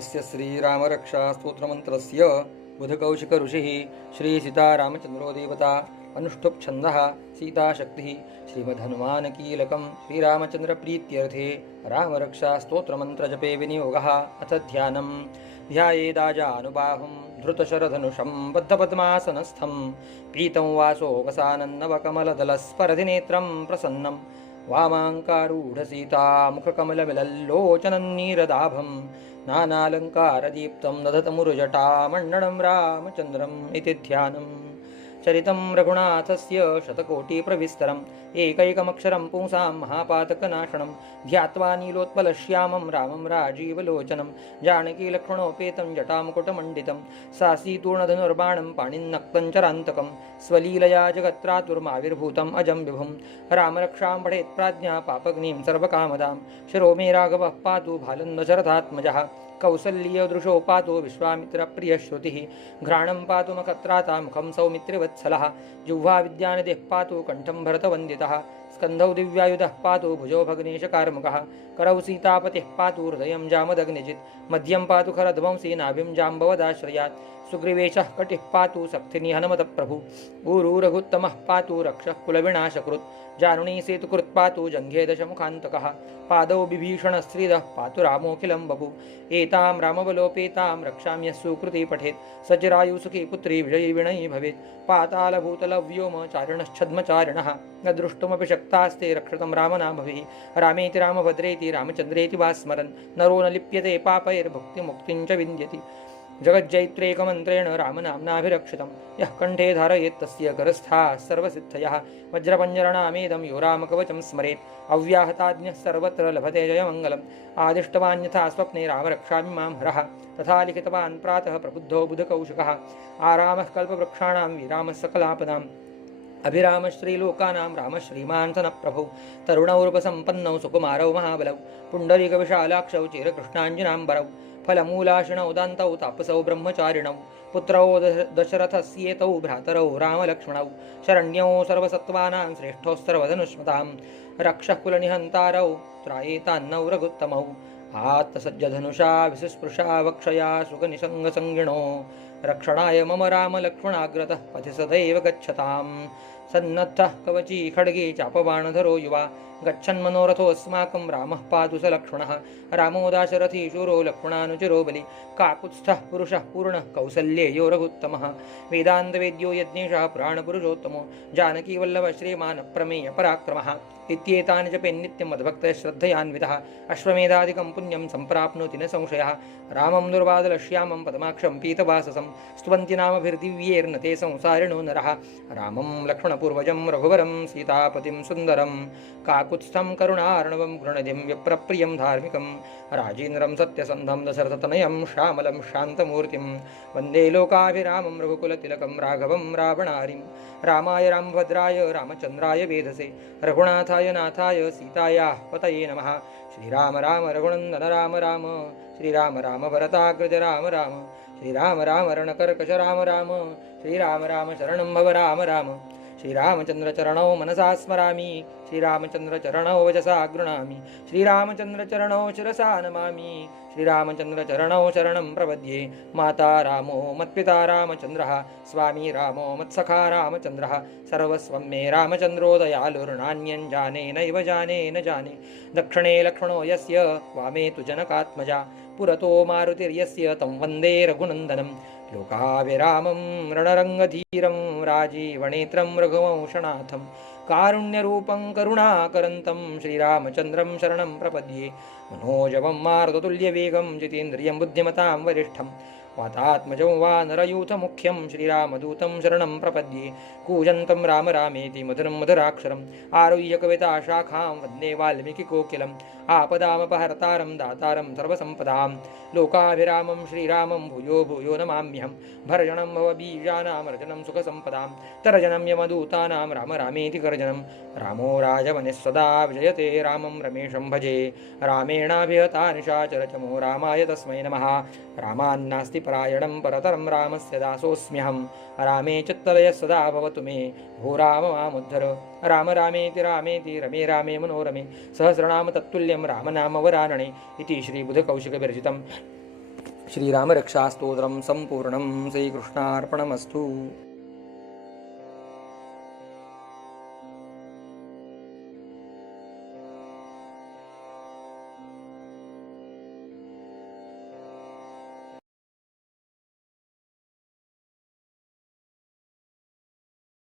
अस्य श्रीरामरक्षा स्तोत्रमन्त्रस्य बुधकौशिकऋषिः श्रीसीतारामचन्द्रो देवता अनुष्टुप् छन्दः सीताशक्तिः श्रीमद्हनुमानकीलकं श्रीरामचन्द्रप्रीत्यर्थे रामरक्षा स्तोत्रमन्त्रजपे विनियोगः। अथ ध्यानं ध्यायेदाजानुबाहुं धृतशरधनुषं बद्धपद्मासनस्थं पीतं वासोकसानन्नवकमलदलस्परधिनेत्रं प्रसन्नं वामाङ्कारूढसीता मुखकमलविलल्लोचनन्नीरदाभं नानालङ्कारदीप्तं दधतमुरुजटामण्डनं रामचन्द्रम् इति ध्यानम्। चरितं रघुनाथस्य शतकोटिप्रविस्तरम् एकैकमक्षरं पुंसां महापातकनाशनं ध्यात्वा नीलोत्पलश्यामं रामं राजीवलोचनं जानकीलक्ष्मणोपेतं जटामुकुटमण्डितं सासीतूर्णधनुर्बाणं पाणिन्नक्तं चरान्तकं स्वलीलया जगत्रातुर्माविर्भूतम् अजं विभुं रामरक्षां पठेत् प्राज्ञा पापग्निं सर्वकामदां शिरो मे राघवः पातु भालन्दशरथात्मजः कौसल्यदृशो पातु विश्वामित्रप्रियश्रुतिः घ्राणं पातु मखत्राता मुखं सौमित्रिवत्सलः जिह्वा विद्यानिधिः पातु कण्ठं भरतवन्दितः स्कन्धौ दिव्यायुधः पातु भुजो भग्नेशकार्मुकः करौ सीतापतिः पातु हृदयं जामदग्निजित् मध्यं पातु खरध्वंसी नाभिं जाम्बवदाश्रयात् सुग्रीवेशः कटिः पातु सक्थिनी हनुमतप्रभु ऊरू रघुत्तमः पातु रक्षः कुलविनाशकृत् जानुनी सेतुकृत् पातु जङ्घे दशमुखान्तकः पादौ विभीषणस्त्रिदः पातु रामोऽखिलं बभु एतां रामबलोपेतां रक्षां यः सुकृती पठेत् सचिरायुसुखी पुत्री विजयी विनयी भवेत् पातालभूतलव्योमचारिणश्छद्मचारिणः न द्रष्टुमपि शक्तास्ते रक्षितं रामनामभिः रामेति रामभद्रेति रामचन्द्रेति वा स्मरन् नरो न लिप्यते पापैर्भुक्तिमुक्तिं च विन्द्यति जगज्जैत्रेकमन्त्रेण रामनाम्नाभिरक्षितं यः कण्ठे धारयेत् तस्य करस्थाः सर्वसिद्धयः वज्रपञ्जरनामेदं यो रामकवचं स्मरेत् अव्याहताज्ञः सर्वत्र लभते जयमङ्गलम् आदिष्टवान्यथा स्वप्ने रामरक्षामि मां हरः तथा लिखितवान् प्रातः प्रबुद्धो बुधकौशिकः आरामः कल्पवृक्षाणां विरामः सकलापदाम् अभिरामश्रीलोकानां रामश्रीमान् सनप्रभौ तरुणौरूपसम्पन्नौ सुकुमारौ महाबलौ पुण्डरीकविशालाक्षौ चिरकृष्णाञ्जनाम्बरौ फलमूलाशिनौ दान्तौ तापसौ ब्रह्मचारिणौ पुत्रौ दशरथस्येतौ भ्रातरौ रामलक्ष्मणौ शरण्यौ सर्वसत्त्वानां श्रेष्ठौ सर्वधनुष्मतां रक्षः कुलनिहन्तारौ त्रायेतान्नौ रघुत्तमौ आत्तसज्जधनुषा विसुस्पृशा वक्षया सुखनिसङ्गसङ्गिणो रक्षणाय मम रामलक्ष्मणाग्रतः पथि सदैव गच्छताम् सन्नद्धः कवची खड्गे चापबाणधरो युवा गच्छन्मनोरथोऽस्माकं रामः पातु स लक्ष्मणः रामो दाशरथी शूरो लक्ष्मणानुचरो बलि काकुत्स्थः पुरुषः पूर्णः कौसल्येयो रघुत्तमः वेदान्तवेद्यो यज्ञेशः पुराणपुरुषोत्तमो जानकीवल्लभः श्रीमान् प्रमेयपराक्रमः इत्येतानि जपेन्नित्यं मद्भक्तः श्रद्धयान्वितः अश्वमेधादिकं पुण्यं सम्प्राप्नोति न संशयः रामं दुर्वादलश्यामं पद्माक्षं पीतवाससं स्तुवन्ति नामभिर्दिव्यैर्न ते संसारिणो नरः रामं लक्ष्मणपूर्वजं रघुवरं सीतापतिं सुन्दरं काकुत्स्थं करुणार्णवं गृणधिं विप्रप्रियं धार्मिकं राजेन्द्रं सत्यसन्धं दशरथतनयं श्यामलं शान्तमूर्तिं वन्दे लोकाभिरामं रघुकुलतिलकं राघवं रावणारिं रामाय रामभद्राय रामचन्द्राय वेधसे रघुनाथाय नाथाय सीतायाः पतये नमः। श्रीराम राम रघुनन्दन राम राम श्रीराम राम भरताग्रज राम राम श्रीराम राम रणकर्कश राम राम श्रीराम राम शरणं भव राम राम श्रीरामचन्द्रचरणौ मनसा स्मरामि श्रीरामचन्द्रचरणौ वचसा गृह्णामि श्रीरामचन्द्रचरणौ शिरसा नमामि श्रीरामचन्द्रचरणौ शरणं प्रपद्ये माता रामो मत्पिता रामचन्द्रः स्वामी रामो मत्सखा रामचन्द्रः सर्वस्वं मे रामचन्द्रो दयालुर्नान्यं जाने नैव जाने न जाने दक्षिणे लक्ष्मणो यस्य वामे तु जनकात्मजा पुरतो मारुतिर्यस्य तं वन्दे रघुनन्दनं लोकाभिरामं रणरङ्गधीरं राजीवनेत्रं रघुवंशनाथं कारुण्यरूपं करुणाकरन्तं श्रीरामचन्द्रं शरणं प्रपद्ये मनोजवं मारुततुल्यवेगं जितेन्द्रियं बुद्धिमतां वरिष्ठं वातात्मजं वानरयूथमुख्यं श्रीरामदूतं शरणं प्रपद्ये कूजन्तं राम रामेति मधुरं मधुराक्षरम् आरुह्य कविताशाखां वन्दे वाल्मीकिकोकिलम् आपदामपहर्तारं दातारं सर्वसम्पदां लोकाभिरामं श्रीरामं भूयो भूयो नमाम्यहं भर्जनं भवबीजानां रजनं सुखसम्पदां तर्जनं यमदूतानां राम रामेति गर्जनं रामो राजवने सदा विजयते रामं रमेशं भजे रामेणाभिहता निशाचरचमो रामाय तस्मै नमः रामान्नास्ति परायणं परतरं रामस्य दासोऽस्म्यहं रामे चित्तलयः सदा भवतु मे भो राम मामुद्धर राम रामेति रामेति रमे रामे मनोरमे सहस्रनाम तत्तुल्यं रामनाम वरानने इति श्रीबुधकौशिकविरचितम् श्रीरामरक्षास्तोत्रं सम्पूर्णं श्रीकृष्णार्पणमस्तु।